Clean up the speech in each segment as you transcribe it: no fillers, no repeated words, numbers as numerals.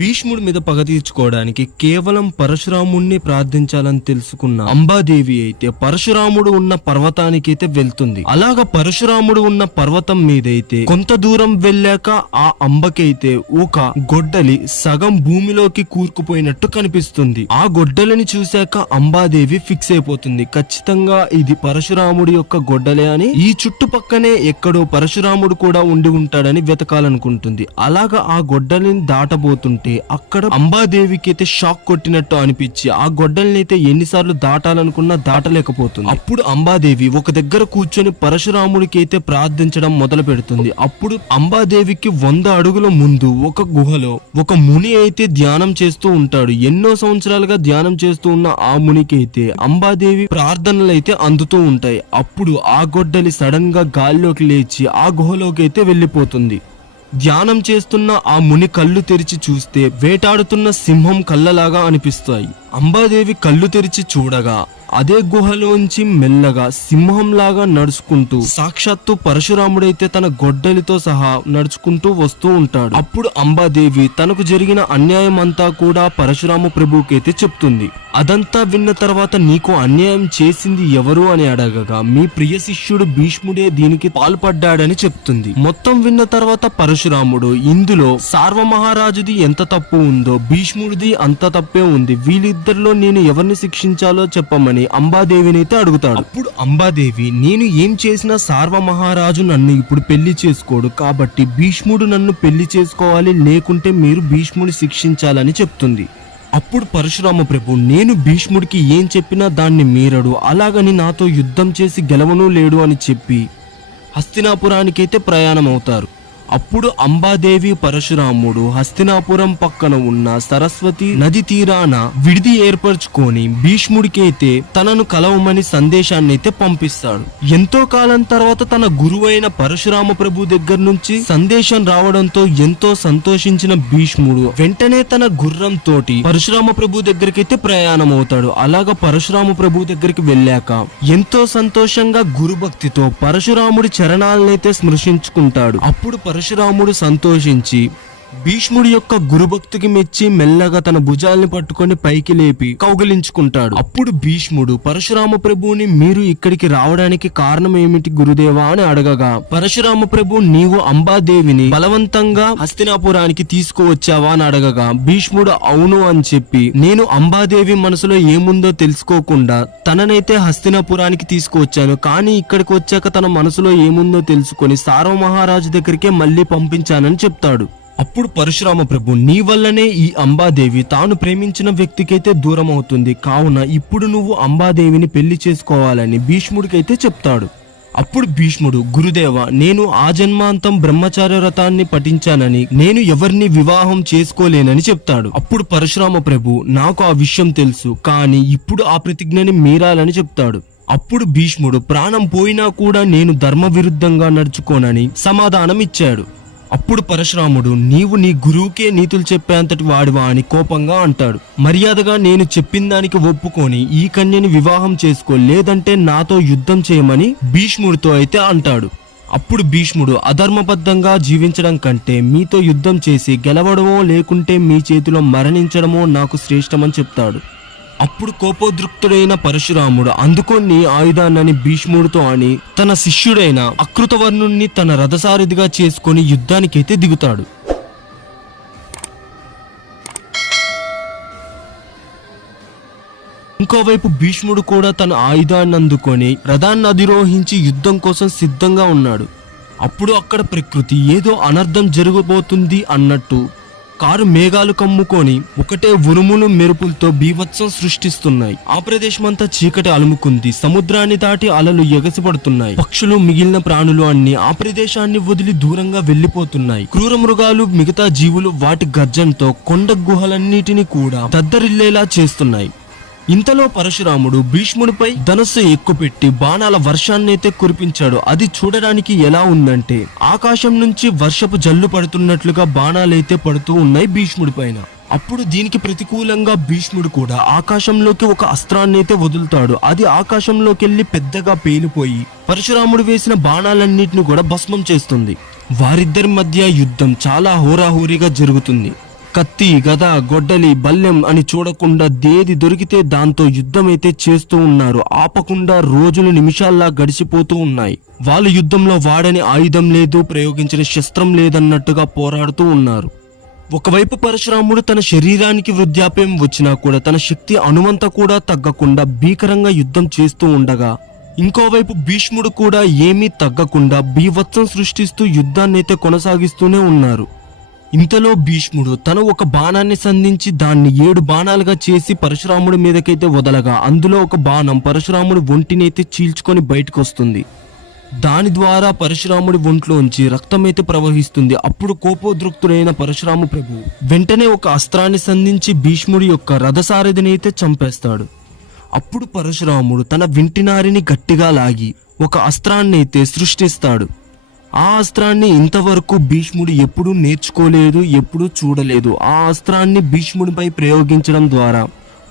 భీష్ముడి మీద పగ తీర్చుకోవడానికి కేవలం పరశురాముణ్ణి ప్రార్థించాలని తెలుసుకున్న అంబాదేవి అయితే పరశురాముడు ఉన్న పర్వతానికైతే వెళ్తుంది. అలాగా పరశురాముడు ఉన్న పర్వతం మీదైతే కొంత దూరం వెళ్ళాక ఆ అంబకైతే ఒక గొడ్డలి సగం భూమిలోకి కూరుకుపోయినట్టు కనిపిస్తుంది. ఆ గొడ్డలిని చూశాక అంబాదేవి ఫిక్స్ అయిపోతుంది, ఖచ్చితంగా ఇది పరశురాముడి యొక్క గొడ్డలే అని. ఈ చుట్టుపక్కనే ఎక్కడో పరశురాముడు కూడా ఉండి ఉంటాడని వెతకాలనుకుంటుంది. అలాగా ఆ గొడ్డలిని దాటబోతుంటే అక్కడ అంబాదేవికి అయితే షాక్ కొట్టినట్టు అనిపించి ఆ గొడ్డల్ని అయితే ఎన్నిసార్లు దాటాలనుకున్నా దాటలేకపోతుంది. అప్పుడు అంబాదేవి ఒక దగ్గర కూర్చొని పరశురాముడికి అయితే ప్రార్థించడం మొదలు పెడుతుంది. అప్పుడు అంబాదేవికి 100 అడుగుల ముందు ఒక గుహలో ఒక ముని అయితే ధ్యానం చేస్తూ ఉంటాడు. ఎన్నో సంవత్సరాలుగా ధ్యానం చేస్తూ ఉన్న ఆ మునికి అయితే అంబాదేవి ప్రార్థనలు అయితే అందుతూ ఉంటాయి. అప్పుడు ఆ గొడ్డలి సడన్ గా గాల్లోకి లేచి ఆ గుహలోకి అయితే వెళ్ళిపోతుంది. ధ్యానం చేస్తున్న ఆ ముని కళ్ళు తెరిచి చూస్తే వేటాడుతున్న సింహం కళ్ళలాగా అనిపిస్తాయి. అంబాదేవి కళ్ళు తెరిచి చూడగా అదే గుహలోంచి మెల్లగా సింహంలాగా నడుచుకుంటూ సాక్షాత్తు పరశురాముడైతే తన గొడ్డలితో సహా నడుచుకుంటూ వస్తూ ఉంటాడు. అప్పుడు అంబాదేవి తనకు జరిగిన అన్యాయం అంతా కూడా పరశురామ ప్రభువుకైతే చెప్తుంది. అదంతా విన్న తర్వాత నీకు అన్యాయం చేసింది ఎవరు అని అడగగా మీ ప్రియ శిష్యుడు భీష్ముడే దీనికి పాల్పడ్డాడని చెప్తుంది. మొత్తం విన్న తర్వాత పరశురాముడు ఇందులో సార్వమహారాజుది ఎంత తప్పు ఉందో భీష్ముడిది అంత తప్పే ఉంది, వీళ్ళిద్దరిలో నేను ఎవరిని శిక్షించాలో చెప్పమని అంబాదేవినైతే అడుగుతాడు. అప్పుడు అంబాదేవి నేను ఏం చేసినా సార్వమహారాజు నన్ను ఇప్పుడు పెళ్లి చేసుకోడు, కాబట్టి భీష్ముడు నన్ను పెళ్లి చేసుకోవాలి, లేకుంటే మీరు భీష్ముడిని శిక్షించాలని చెప్తుంది. అప్పుడు పరశురామ ప్రభు నేను భీష్ముడికి ఏం చెప్పినా దాన్ని మీరడు, అలాగని నాతో యుద్ధం చేసి గెలవనూ లేడు అని చెప్పి హస్తినాపురానికైతే ప్రయాణం అవుతారు. అప్పుడు అంబాదేవి పరశురాముడు హస్తినాపురం పక్కన ఉన్న సరస్వతి నది తీరాన విడిది ఏర్పరచుకొని భీష్ముడికైతే తనను కలవమని సందేశాన్ని అయితే పంపిస్తాడు. ఎంతో కాలం తర్వాత తన గురువైన పరశురామ ప్రభు దగ్గర నుంచి సందేశం రావడంతో ఎంతో సంతోషించిన భీష్ముడు వెంటనే తన గుర్రం తోటి పరశురామ ప్రభు దగ్గరికైతే ప్రయాణం అవుతాడు. అలాగా పరశురామ ప్రభు దగ్గరికి వెళ్ళాక ఎంతో సంతోషంగా గురుభక్తితో పరశురాముడి చరణాలనైతే స్మృశించుకుంటాడు. అప్పుడు పరశురాముడు సంతోషించి భీష్ముడి యొక్క గురుభక్తికి మెచ్చి మెల్లగా తన భుజాల్ని పట్టుకొని పైకి లేపి కౌగిలించుకుంటాడు. అప్పుడు భీష్ముడు పరశురామ ప్రభువుని మీరు ఇక్కడికి రావడానికి కారణం ఏమిటి గురుదేవా అని అడగగా పరశురామ ప్రభు నీవు అంబాదేవిని బలవంతంగా హస్తినాపురానికి తీసుకువచ్చావా అని అడగగా భీష్ముడు అవును అని చెప్పి నేను అంబాదేవి మనసులో ఏముందో తెలుసుకోకుండా తననైతే హస్తినాపురానికి తీసుకువచ్చాను, కానీ ఇక్కడికి వచ్చాక తన మనసులో ఏముందో తెలుసుకొని సార్వమహారాజు దగ్గరికే మళ్ళీ పంపించానని చెప్తాడు. అప్పుడు పరశురామ ప్రభు నీ వల్లనే ఈ అంబాదేవి తాను ప్రేమించిన వ్యక్తికైతే దూరం అవుతుంది, కావున ఇప్పుడు నువ్వు అంబాదేవిని పెళ్లి చేసుకోవాలని భీష్ముడికైతే చెప్తాడు. అప్పుడు భీష్ముడు గురుదేవ నేను ఆ జన్మాంతం బ్రహ్మచార్య వ్రతాన్ని పఠించానని నేను ఎవరిని వివాహం చేసుకోలేనని చెప్తాడు. అప్పుడు పరశురామ ప్రభు నాకు ఆ విషయం తెలుసు, కానీ ఇప్పుడు ఆ ప్రతిజ్ఞని మీరాలని చెప్తాడు. అప్పుడు భీష్ముడు ప్రాణం పోయినా కూడా నేను ధర్మ విరుద్ధంగా నడుచుకోనని సమాధానం ఇచ్చాడు. అప్పుడు పరశురాముడు నీవు నీ గురువుకే నీతులు చెప్పేంతటి వాడివా అని కోపంగా అంటాడు. మర్యాదగా నేను చెప్పిన దానికి ఒప్పుకొని ఈ కన్యని వివాహం చేసుకో, లేదంటే నాతో యుద్ధం చేయమని భీష్ముడితో అయితే అంటాడు. అప్పుడు భీష్ముడు అధర్మబద్ధంగా జీవించడం కంటే మీతో యుద్ధం చేసి గెలవడమో లేకుంటే మీ చేతిలో మరణించడమో నాకు శ్రేష్టమని చెప్తాడు. అప్పుడు కోపోద్రిక్తుడైన పరశురాముడు అందుకొని ఆయుధాన్ని భీష్ముడితో అని తన శిష్యుడైన అకృతవర్ణుణ్ణి తన రథసారథిగా చేసుకొని యుద్ధానికైతే దిగుతాడు. ఇంకోవైపు భీష్ముడు కూడా తన ఆయుధాన్ని అందుకొని రథాన్ని అధిరోహించి యుద్ధం కోసం సిద్ధంగా ఉన్నాడు. అప్పుడు అక్కడ ప్రకృతి ఏదో అనర్థం జరగబోతుంది అన్నట్టు కారు మేఘాలు కమ్ముకొని ఒకటే ఉరుములు మెరుపులతో బీభత్సం సృష్టిస్తున్నాయి. ఆ ప్రదేశమంతా చీకటి అలుముకుంది. సముద్రాన్ని దాటి అలలు ఎగసిపడుతున్నాయి. పక్షులు మిగిలిన ప్రాణులు అన్ని ఆ ప్రదేశాన్ని వదిలి దూరంగా వెళ్లిపోతున్నాయి. క్రూర మృగాలు మిగతా జీవులు వాటి గర్జంతో కొండ గుహలన్నిటినీ కూడా దద్దరిల్లేలా చేస్తున్నాయి. ఇంతలో పరశురాముడు భీష్ముడిపై ధనస్సు ఎక్కుపెట్టి బాణాల వర్షాన్నైతే కురిపించాడు. అది చూడడానికి ఎలా ఉందంటే ఆకాశం నుంచి వర్షపు జల్లు పడుతున్నట్లుగా బాణాలైతే పడుతూ ఉన్నాయి భీష్ముడి పైన. అప్పుడు దీనికి ప్రతికూలంగా భీష్ముడు కూడా ఆకాశంలోకి ఒక అస్త్రాన్నైతే వదులుతాడు. అది ఆకాశంలోకి వెళ్లి పెద్దగా పేలిపోయి పరశురాముడు వేసిన బాణాలన్నిటిని కూడా భస్మం చేస్తుంది. వారిద్దరి మధ్య యుద్ధం చాలా హోరాహోరీగా జరుగుతుంది. కత్తి, గద, గొడ్డలి, బల్లెం అని చూడకుండా దేది దొరికితే దాంతో యుద్ధం అయితే చేస్తూ ఉన్నారు. ఆపకుండా రోజులు నిమిషాల్లా గడిచిపోతూ ఉన్నాయి. వాళ్ళు యుద్ధంలో వాడని ఆయుధం లేదు, ప్రయోగించిన శస్త్రం లేదన్నట్టుగా పోరాడుతూ ఉన్నారు. ఒకవైపు పరశురాముడు తన శరీరానికి వృద్ధాప్యం వచ్చినా కూడా తన శక్తి అణువంత కూడా తగ్గకుండా భీకరంగా యుద్ధం చేస్తూ ఉండగా, ఇంకోవైపు భీష్ముడు కూడా ఏమీ తగ్గకుండా బీభత్సం సృష్టిస్తూ యుద్ధాన్నైతే కొనసాగిస్తూనే ఉన్నారు. ఇంతలో భీష్ముడు తన ఒక బాణాన్ని సంధించి దాన్ని 7 బాణాలుగా చేసి పరశురాముడి మీదకైతే వదలగా, అందులో ఒక బాణం పరశురాముడి ఒంటినైతే చీల్చుకొని బయటకు వస్తుంది. దాని ద్వారా పరశురాముడి ఒంట్లోంచి రక్తమైతే ప్రవహిస్తుంది. అప్పుడు కోపోద్రుక్తుడైన పరశురామ ప్రభు వెంటనే ఒక అస్త్రాన్ని సంధించి భీష్ముడి యొక్క రథసారథిని అయితే చంపేస్తాడు. అప్పుడు పరశురాముడు తన వింటినారిని గట్టిగా లాగి ఒక అస్త్రాన్ని అయితే సృష్టిస్తాడు. ఆ అస్త్రాన్ని ఇంతవరకు భీష్ముడు ఎప్పుడూ నేర్చుకోలేదు, ఎప్పుడూ చూడలేదు. ఆ అస్త్రాన్ని భీష్ముడిపై ప్రయోగించడం ద్వారా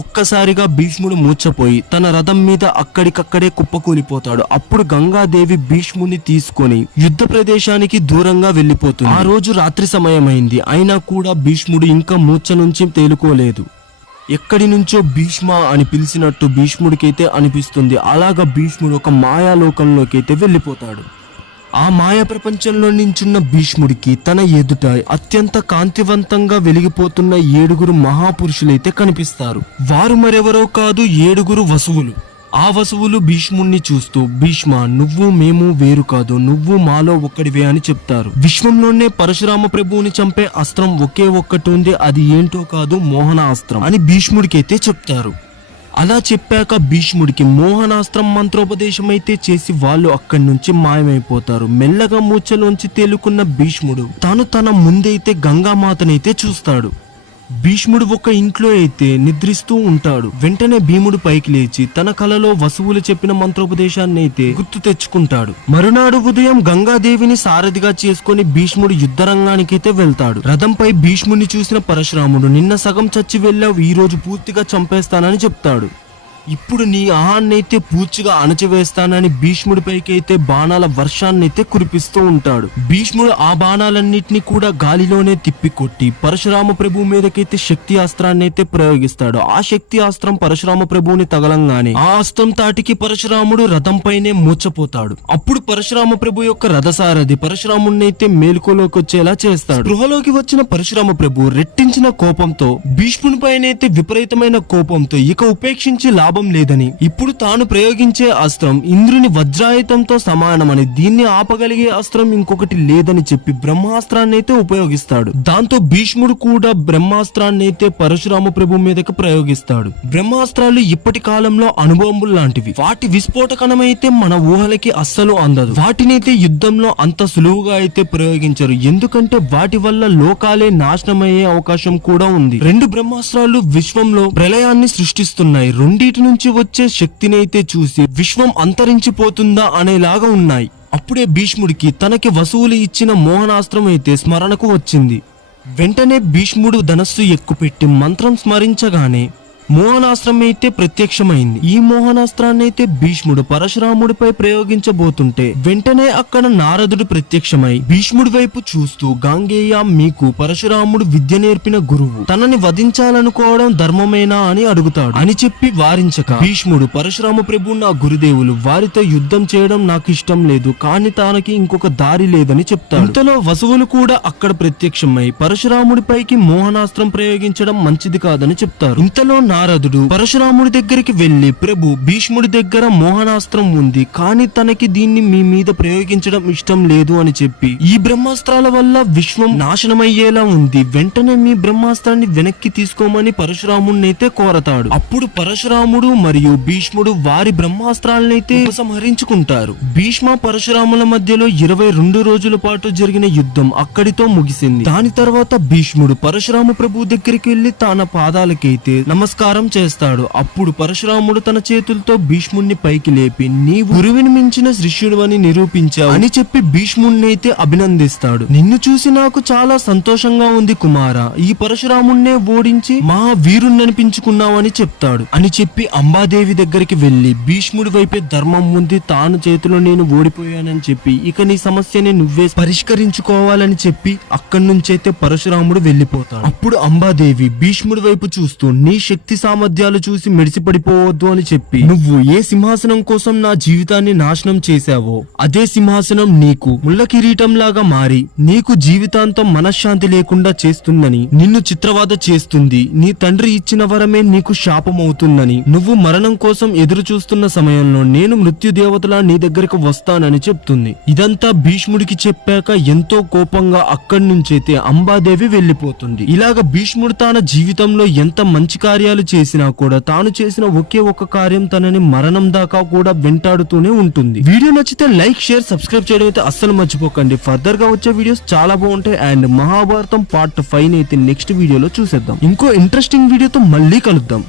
ఒక్కసారిగా భీష్ముడు మూర్ఛపోయి తన రథం మీద అక్కడికక్కడే కుప్పకూలిపోతాడు. అప్పుడు గంగాదేవి భీష్ముడిని తీసుకొని యుద్ధ ప్రదేశానికి దూరంగా వెళ్లిపోతుంది. ఆ రోజు రాత్రి సమయమైంది, అయినా కూడా భీష్ముడు ఇంకా మూర్ఛ నుంచి తేలుకోలేదు. ఎక్కడి నుంచో భీష్మ అని పిలిచినట్టు భీష్ముడికైతే అనిపిస్తుంది. అలాగా భీష్ముడు ఒక మాయాలోకంలోకి అయితే వెళ్ళిపోతాడు. ఆ మాయా ప్రపంచంలో నించున్న భీష్ముడికి తన ఎదుట అత్యంత కాంతివంతంగా వెలిగిపోతున్న 7 మహాపురుషులైతే కనిపిస్తారు. వారు మరెవరో కాదు, 7 వసువులు. ఆ వసువులు భీష్ముణ్ణి చూస్తూ, భీష్మ, నువ్వు మేము వేరు కాదు, నువ్వు మాలో ఒక్కడివే అని చెప్తారు. విశ్వంలోనే పరశురామ ప్రభువుని చంపే అస్త్రం ఒకే ఒక్కటి ఉంది, అది ఏంటో కాదు, మోహనాస్త్రం అని భీష్ముడికైతే చెప్తారు. అలా చెప్పాక భీష్ముడికి మోహనాస్త్రం మంత్రోపదేశం అయితే చేసి వాళ్ళు అక్కడి నుంచి మాయమైపోతారు. మెల్లగా మూర్ఛలోంచి తేలుకున్న భీష్ముడు తాను తన ముందైతే గంగామాతనైతే చూస్తాడు. భీష్ముడు ఒక ఇంట్లో అయితే నిద్రిస్తూ ఉంటాడు. వెంటనే భీముడు పైకి లేచి తన కలలో వసువులు చెప్పిన మంత్రోపదేశాన్ని అయితే గుర్తు తెచ్చుకుంటాడు. మరునాడు ఉదయం గంగాదేవిని సారథిగా చేసుకుని భీష్ముడు యుద్ధరంగానికైతే వెళ్తాడు. రథంపై భీష్ముడిని చూసిన పరశురాముడు, నిన్న సగం చచ్చి వెళ్ళావు, ఈ రోజు పూర్తిగా చంపేస్తానని చెప్తాడు. ఇప్పుడు నీ ఆహాన్నైతే పూర్తిగా అణచివేస్తానని భీష్ముడిపైకి అయితే బాణాల వర్షాన్నైతే కురిపిస్తూ ఉంటాడు. భీష్ముడు ఆ బాణాలన్నిటినీ కూడా గాలిలోనే తిప్పికొట్టి పరశురామ ప్రభు మీదకైతే శక్తి అస్త్రాన్ని అయితే ప్రయోగిస్తాడు. ఆ శక్తి అస్త్రం పరశురామ ప్రభువుని తగలంగానే ఆ అస్త్రం తాటికి పరశురాముడు రథంపైనే మూర్ఛపోతాడు. అప్పుడు పరశురామ ప్రభు యొక్క రథసారథి పరశురాముడిని అయితే మేలుకోలోకి వచ్చేలా చేస్తాడు. గృహలోకి వచ్చిన పరశురామ ప్రభు రెట్టించిన కోపంతో భీష్ముని పైనైతే విపరీతమైన కోపంతో ఇక ఉపేక్షించి లాభం లేదని, ఇప్పుడు తాను ప్రయోగించే అస్త్రం ఇంద్రుని వజ్రాయుధంతో సమానమని, దీన్ని ఆపగలిగే అస్త్రం ఇంకొకటి లేదని చెప్పి బ్రహ్మాస్త్రాన్ని అయితే ఉపయోగిస్తాడు. దాంతో భీష్ముడు కూడా బ్రహ్మాస్త్రాన్ని అయితే పరశురామ ప్రభు మీదకి ప్రయోగిస్తాడు. బ్రహ్మాస్త్రాలు ఇప్పటి కాలంలో అణుబాంబులు లాంటివి. వాటి విస్ఫోటకణమైతే మన ఊహలకి అస్సలు అందదు. వాటినైతే యుద్ధంలో అంత సులువుగా అయితే ప్రయోగించరు, ఎందుకంటే వాటి వల్ల లోకాలే నాశనమయ్యే అవకాశం కూడా ఉంది. 2 బ్రహ్మాస్త్రాలు విశ్వంలో ప్రళయాన్ని సృష్టిస్తున్నాయి. రెండిటి నుంచి వచ్చే శక్తిని అయితే చూసి విశ్వం అంతరించిపోతుందా అనేలాగా ఉన్నాయి. అప్పుడే భీష్ముడికి తనకి వసువులు ఇచ్చిన మోహనాస్త్రం అయితే స్మరణకు వచ్చింది. వెంటనే భీష్ముడు ధనస్సు ఎక్కుపెట్టి మంత్రం స్మరించగానే మోహనాస్త్రం అయితే ప్రత్యక్షమైంది. ఈ మోహనాస్త్రాన్ని అయితే భీష్ముడు పరశురాముడిపై ప్రయోగించబోతుంటే వెంటనే అక్కడ నారదుడు ప్రత్యక్షమై భీష్ముడి వైపు చూస్తూ, గాంగేయ, మీకు పరశురాముడు విద్య నేర్పిన గురువు, తనని వధించాలనుకోవడం ధర్మమేనా అని అడుగుతాడు. అని చెప్పి వారించక భీష్ముడు, పరశురామ ప్రభు నా గురుదేవులు, వారితో యుద్ధం చేయడం నాకు ఇష్టం లేదు, కానీ తనకి ఇంకొక దారి లేదని చెప్తాడు. ఇంతలో వసువులు కూడా అక్కడ ప్రత్యక్షమై పరశురాముడిపైకి మోహనాస్త్రం ప్రయోగించడం మంచిది కాదని చెప్తారు. ఇంతలో నారదుడు పరశురాముడి దగ్గరికి వెళ్లి, ప్రభు, భీష్ముడి దగ్గర మోహనాస్త్రం ఉంది, కానీ తనకి దీన్ని మీ మీద ప్రయోగించడం ఇష్టం లేదు అని చెప్పి, ఈ బ్రహ్మాస్త్రాల వల్ల విశ్వం నాశనమయ్యేలా ఉంది, వెంటనే మీ బ్రహ్మాస్త్రాన్ని వెనక్కి తీసుకోమని పరశురాముడిని అయితే కోరతాడు. అప్పుడు పరశురాముడు మరియు భీష్ముడు వారి బ్రహ్మాస్త్రాలనైతే ఉపసంహరించుకుంటారు. భీష్మ పరశురాముల మధ్యలో 22 రోజుల పాటు జరిగిన యుద్ధం అక్కడితో ముగిసింది. దాని తర్వాత భీష్ముడు పరశురామ ప్రభు దగ్గరికి వెళ్లి తన పాదాలకైతే నమస్కారం ఉపకారం చేస్తాడు. అప్పుడు పరశురాముడు తన చేతులతో భీష్ముణ్ణి పైకి లేపి నీవు గురువుని మించిన శిష్యుడు అని నిరూపించావు అని చెప్పి భీష్ముణ్ణి అయితే అభినందిస్తాడు. నిన్ను చూసి నాకు చాలా సంతోషంగా ఉంది కుమార, ఈ పరశురాముణ్ణే ఓడించి మా వీరుణ్ణనిపించుకున్నావు అని చెప్తాడు. అని చెప్పి అంబాదేవి దగ్గరికి వెళ్లి భీష్ముడి వైపే ధర్మం ఉంది, తాను చేతిలో నేను ఓడిపోయానని చెప్పి ఇక నీ సమస్యని నువ్వే పరిష్కరించుకోవాలని చెప్పి అక్కడి నుంచైతే పరశురాముడు వెళ్లిపోతాడు. అప్పుడు అంబాదేవి భీష్ముడి వైపు చూస్తూ నీ శక్తి సామర్థ్యాలు చూసి మెడిసిపడిపోవద్దు అని చెప్పి నువ్వు ఏ సింహాసనం కోసం నా జీవితాన్ని నాశనం చేశావో అదే సింహాసనం నీకు ముళ్ళ కిరీటం లాగా మారి నీకు జీవితాంతం మనశ్శాంతి లేకుండా చేస్తుందని, నిన్ను చిత్రవాద చేస్తుంది, నీ తండ్రి ఇచ్చిన వరమే నీకు శాపమవుతుందని, నువ్వు మరణం కోసం ఎదురు చూస్తున్న సమయంలో నేను మృత్యుదేవతలా నీ దగ్గరకు వస్తానని చెప్తుంది. ఇదంతా భీష్ముడికి చెప్పాక ఎంతో కోపంగా అక్కడి నుంచైతే అంబాదేవి వెళ్లిపోతుంది. ఇలాగ భీష్ముడు తన జీవితంలో ఎంత మంచి కార్యాలు చేసినా కూడా తాను చేసిన ఒకే ఒక కార్యం తనని మరణం దాకా కూడా వెంటాడుతూనే ఉంటుంది. వీడియో నచ్చితే లైక్, షేర్, సబ్స్క్రైబ్ చేయడం అయితే అస్సలు మర్చిపోకండి. ఫర్దర్ గా వచ్చే వీడియోస్ చాలా బాగుంటాయి. అండ్ మహాభారతం పార్ట్ 5 అయితే నెక్స్ట్ వీడియోలో చూసేద్దాం. ఇంకో ఇంట్రెస్టింగ్ వీడియోతో మళ్ళీ కలుద్దాం.